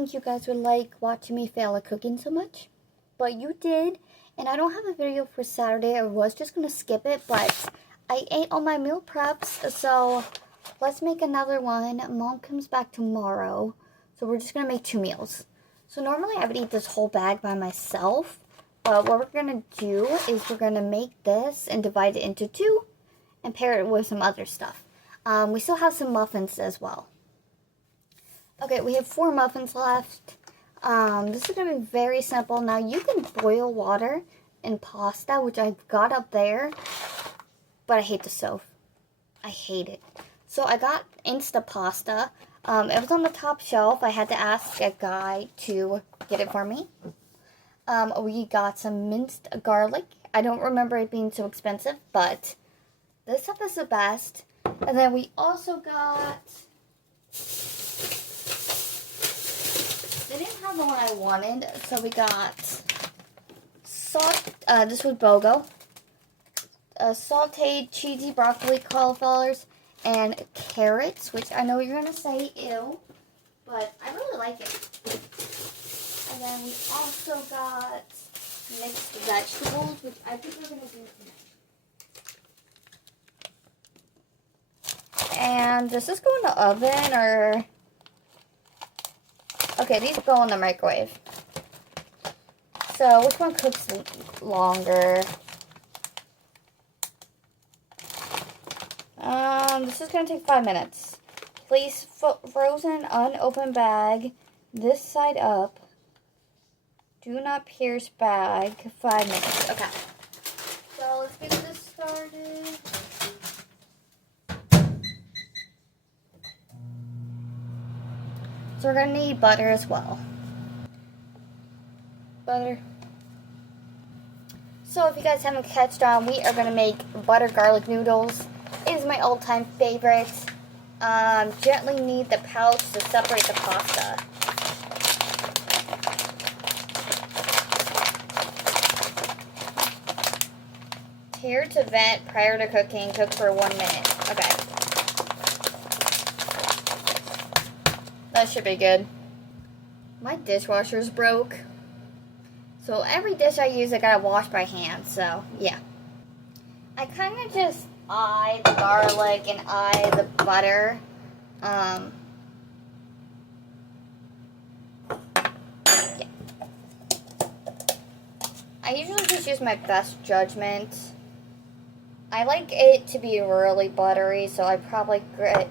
think you guys would like watching me fail at cooking so much, but you did, and I don't have a video for Saturday. I was just going to skip it, but I ate all my meal preps, so let's make another one. Mom comes back tomorrow, so we're just going to make 2 meals. So normally I would eat this whole bag by myself, but what we're going to do is we're going to make this and divide it into 2 and pair it with some other stuff. We still have some muffins as well. Okay, we have 4 muffins left. This is going to be very simple. Now, you can boil water in pasta, which I've got up there, but I hate the stove. I hate it. So I got Instapasta. It was on the top shelf. I had to ask a guy to get it for me. We got some minced garlic. I don't remember it being so expensive, but this stuff is the best. And then we also got... They didn't have the one I wanted, so we got this was BOGO. Sauteed cheesy broccoli, cauliflowers, and carrots, which I know you're going to say ew, but I really like it. And then we also got mixed vegetables, which I think we're going to do tonight. And does this go in the oven, or... Okay, these go in the microwave. So, which one cooks longer? This is going to take 5 minutes. Place frozen, unopened bag this side up. Do not pierce bag. 5 minutes. Okay. So, let's get this started. So we're going to need butter as well. Butter. So if you guys haven't catched on, we are going to make butter garlic noodles. It is my all-time favorite. Gently knead the pouch to separate the pasta. Tear to vent prior to cooking. Cook for 1 minute. Okay. That should be good. My dishwasher's broke. So every dish I use, I gotta wash by hand. So, yeah. I kind of just eye the garlic and eye the butter. Yeah. I usually just use my best judgment. I like it to be really buttery, so I probably grit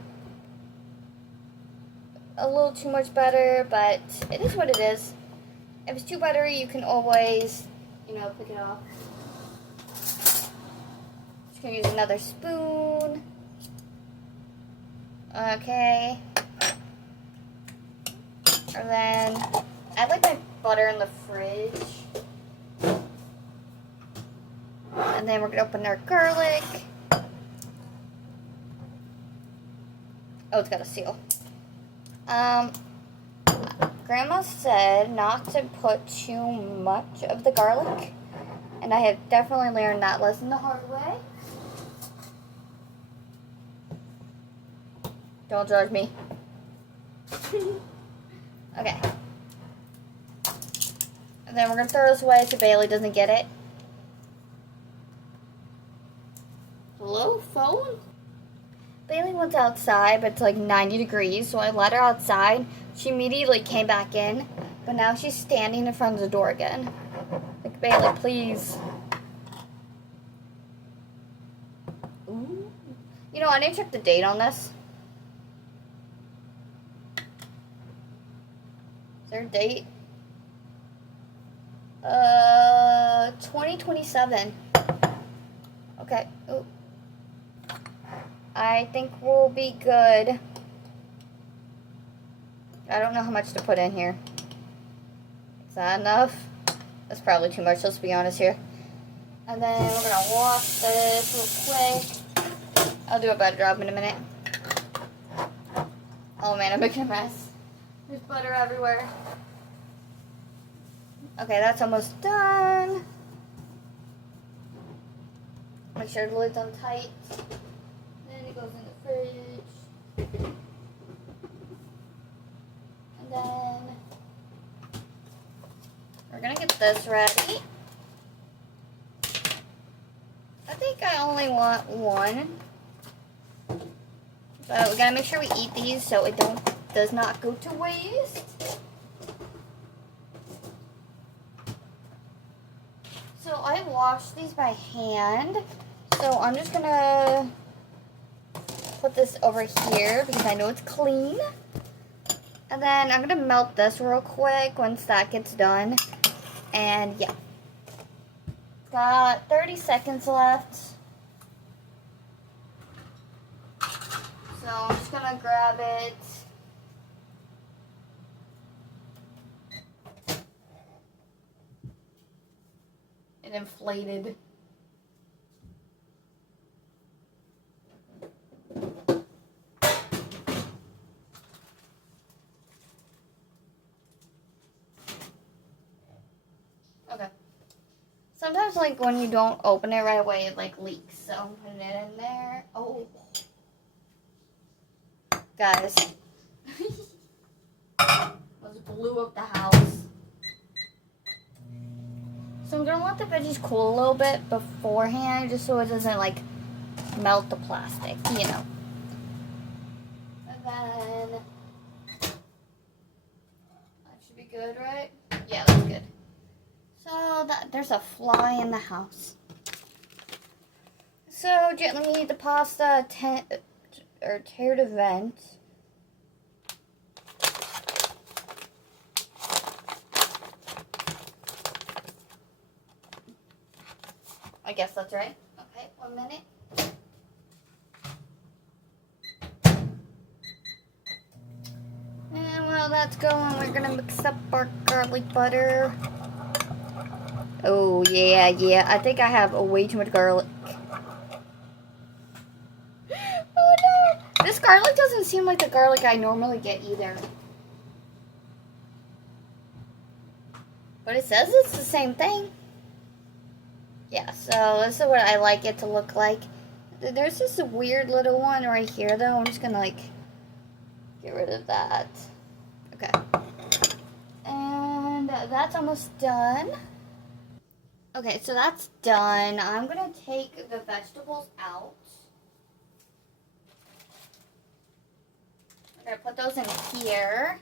a little too much butter, but it is what it is. If it's too buttery, you can always, pick it off. Just gonna use another spoon. Okay. And then, I like my butter in the fridge. And then we're gonna open our garlic. Oh, it's got a seal. Grandma said not to put too much of the garlic, and I have definitely learned that lesson the hard way. Don't judge me. Okay. And then we're going to throw this away so Bailey doesn't get it. Hello, phone? Bailey went outside, but it's like 90 degrees, so I let her outside. She immediately came back in, but now she's standing in front of the door again. Like, Bailey, please. Ooh. I didn't check the date on this. Is there a date? 2027. Okay. Ooh. I think we'll be good. I don't know how much to put in here. Is that enough? That's probably too much, let's be honest here. And then we're going to wash this real quick. I'll do a better job in a minute. Oh man, I'm making a mess. There's butter everywhere. Okay, that's almost done. Make sure the lid's on tight. Then it goes in the fridge. And then this ready. I think I only want one. But we gotta make sure we eat these so it does not go to waste. So I washed these by hand. So I'm just gonna put this over here because I know it's clean. And then I'm gonna melt this real quick once that gets done. And yeah. Got 30 seconds left. So I'm just gonna grab it. It inflated. Okay. Sometimes, like, when you don't open it right away, it, like, leaks. So I'm putting it in there. Oh. Guys. Let's blew up the house. So I'm going to let the veggies cool a little bit beforehand, just so it doesn't, like, melt the plastic, you know. And then, that should be good, right? Yeah, that's good. So there's a fly in the house. So gently knead the pasta tear to vent. I guess that's right. Okay, 1 minute. And while that's going, we're gonna mix up our garlic butter. Oh, yeah. I think I have way too much garlic. Oh, no. This garlic doesn't seem like the garlic I normally get either. But it says it's the same thing. Yeah, so this is what I like it to look like. There's just a weird little one right here, though. I'm just gonna, like, get rid of that. Okay. And that's almost done. Okay, so that's done. I'm going to take the vegetables out. I'm going to put those in here.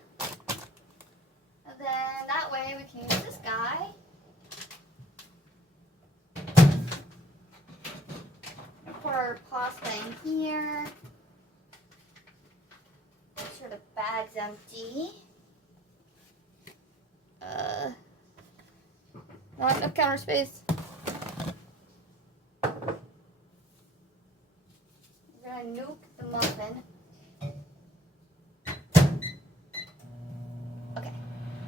And then that way we can use this guy. Put our pasta in here. Make sure the bag's empty. Not enough counter space. We're gonna nuke the muffin. Okay.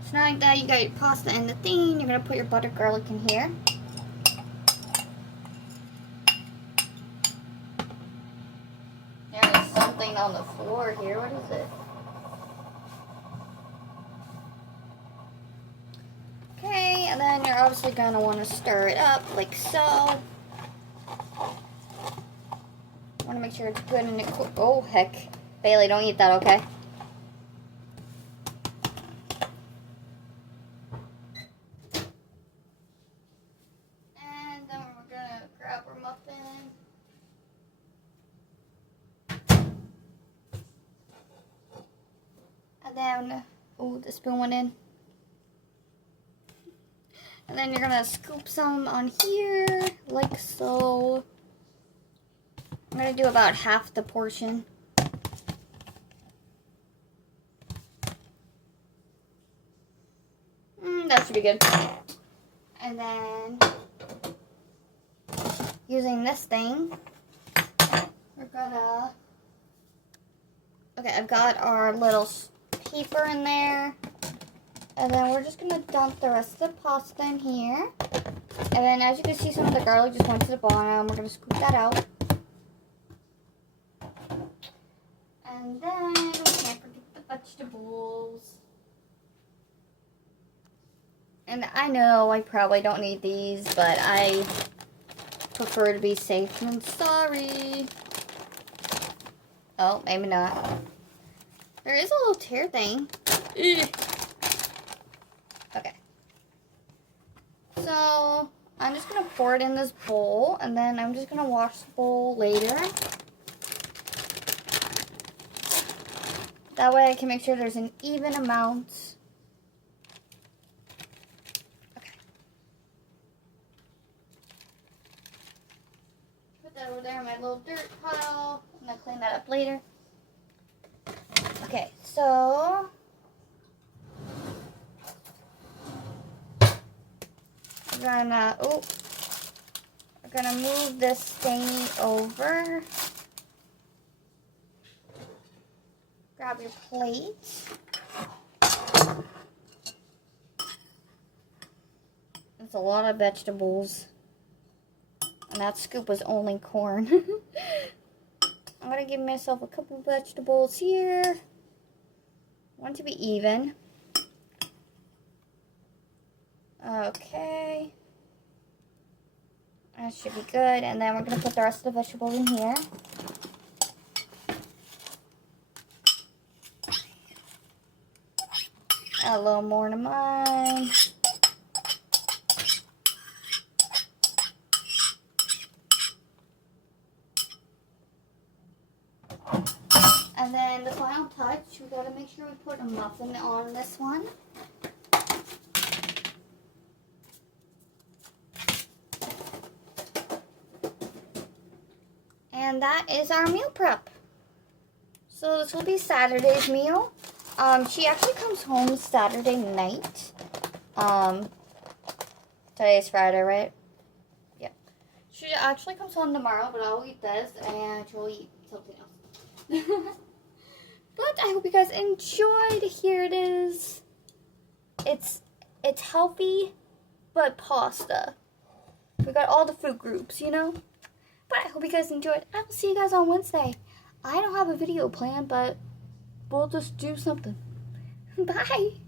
So now that you got your pasta in the thing, you're gonna put your buttered garlic in here. There's something on the floor here. What is it? Okay, and then you're obviously going to want to stir it up like so. Want to make sure it's good and oh, heck. Bailey, don't eat that, okay? And then we're going to grab our muffin. And then, oh, the spoon went in. And then you're gonna scoop some on here, like so. I'm gonna do about half the portion. That should be good. And then, using this thing, we're gonna, okay, I've got our little paper in there. And then we're just going to dump the rest of the pasta in here. And then as you can see, some of the garlic just went to the bottom. We're going to scoop that out. And then we can't forget the vegetables. And I know I probably don't need these, but I prefer to be safe than sorry. Oh, maybe not. There is a little tear thing. Ugh. Okay. So I'm just gonna pour it in this bowl, and then I'm just gonna wash the bowl later. That way I can make sure there's an even amount. Okay. Put that over there in my little dirt pile. I'm gonna clean that up later. Okay, so we're gonna move this thingy over. Grab your plate. There's a lot of vegetables. And that scoop was only corn. I'm gonna give myself a couple vegetables here. I want it to be even. Okay. That should be good. And then we're gonna put the rest of the vegetables in here. Add a little more to mine. And then the final touch, we gotta make sure we put a muffin on this one. And that is our meal prep. So this will be Saturday's meal. She actually comes home Saturday night. Today's Friday, right? Yeah. She actually comes home tomorrow, but I'll eat this and she'll eat something else. But I hope you guys enjoyed. Here it is. It's healthy, but pasta. We got all the food groups, you know? But I hope you guys enjoyed. I will see you guys on Wednesday. I don't have a video planned, but we'll just do something. Bye.